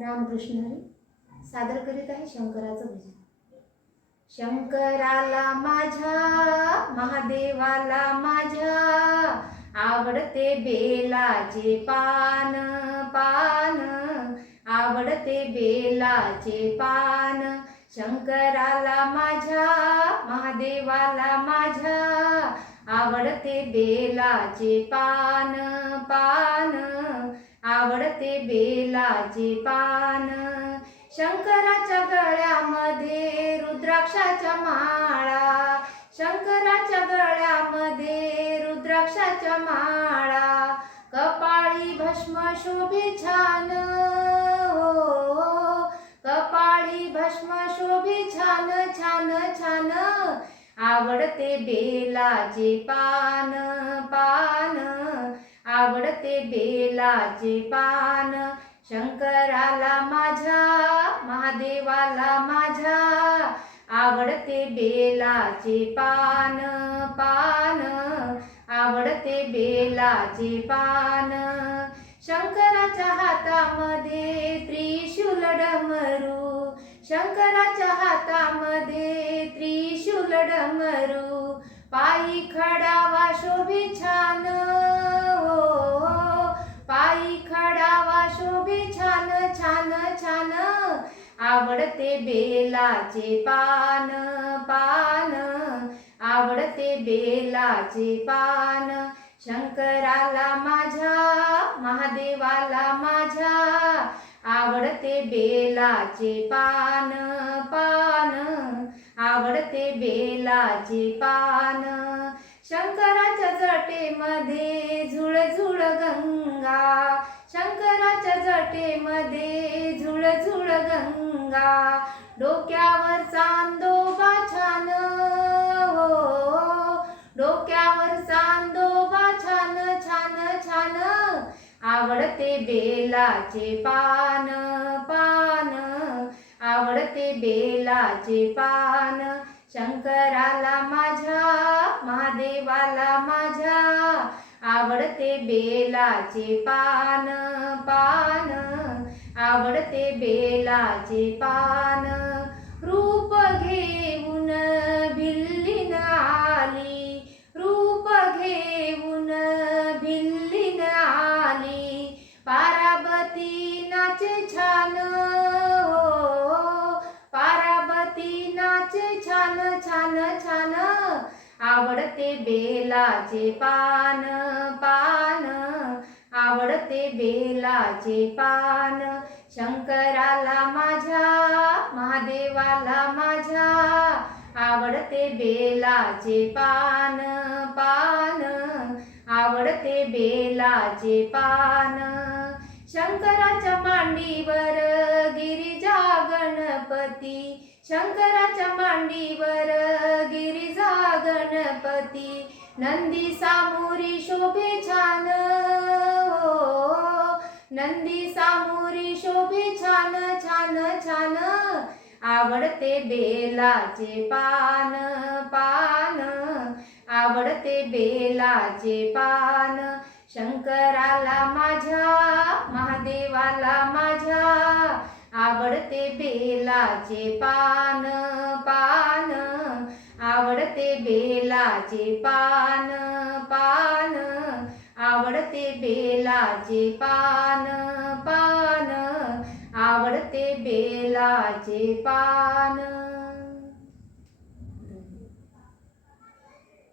रामकृष्ण हरी सादर करीत आहे शंकराचं भजन. शंकराला माझ्या महादेवाला माझ्या आवडते बेलाचे पान पान. आवडते बेलाचे पान. शंकराला माझ्या महादेवाला माझ्या आवडते बेलाचे पान पान. आवडते बेलाचे पान. शंकराच्या गळ्यामध्ये रुद्राक्षाच्या माळा. शंकराच्या गळ्यामध्ये रुद्राक्षाच्या माळा. कपाळी भस्म शोभे छान. हो, हो, हो. कपाळी भस्म शोभे छान छान छान. आवडते बेलाचे पान पान. आवडते बेलाचे पान. शंकराला माझ्या महादेवाला माझ्या आवडते बेलाचे पान पान. आवडते बेलाचे पान. शंकराच्या हातामध्ये त्रिशूल डमरू. शंकराच्या हातामध्ये त्रिशूल डमरू. पायी खडावा शोभे आवडते बेलाचे पान पान. आवडते बेलाचे पान. शंकराला माझ्या महादेवाला माझ्या. आवडते बेलाचे पान पान. आवडते बेलाचे पान. शंकराच्या जटेमध्ये झुळ झुळ गंगा. जटेमध्ये झुळ झुळ गंगा. डोक्यावर चांदोबा छान. हो, हो, हो. डोक्यावर चांदोबा छान छान छान. आवडते बेलाचे पान पान. आवडते बेलाचे पान. शंकराला माझ्या महादेवाला माझ्या. आवडते बेलाचे पान पान. आवडते बेलाचे पान. रूप घेऊन भिल्लीन आली. रूप घेऊन भिल्लीन आली. पाराबती नाचे छान हो पाराबती नाचे छान छान छान. आवडते बेलाचे पान पान. आवडते बेलाचे पान. शंकराला माझ्या महादेवाला माझ्या. आवडते बेलाचे पान पान. आवडते बेलाचे पान. शंकराच्या मांडीवर गिरिजा गणपती. शंकराच्या मांडीवर गणपती नंदी सामोरी शोभे छान. हो नंदी सामोरी शोभे छान छान छान. आवडते बेलाचे पान पान. आवडते बेलाचे पान. शंकराला माझ्या महादेवाला माझ्या. आवडते बेलाचे पान पान. बेलाचे पान पान. आवडते बेलाचे पान पान. आवडते बेलाचे पान.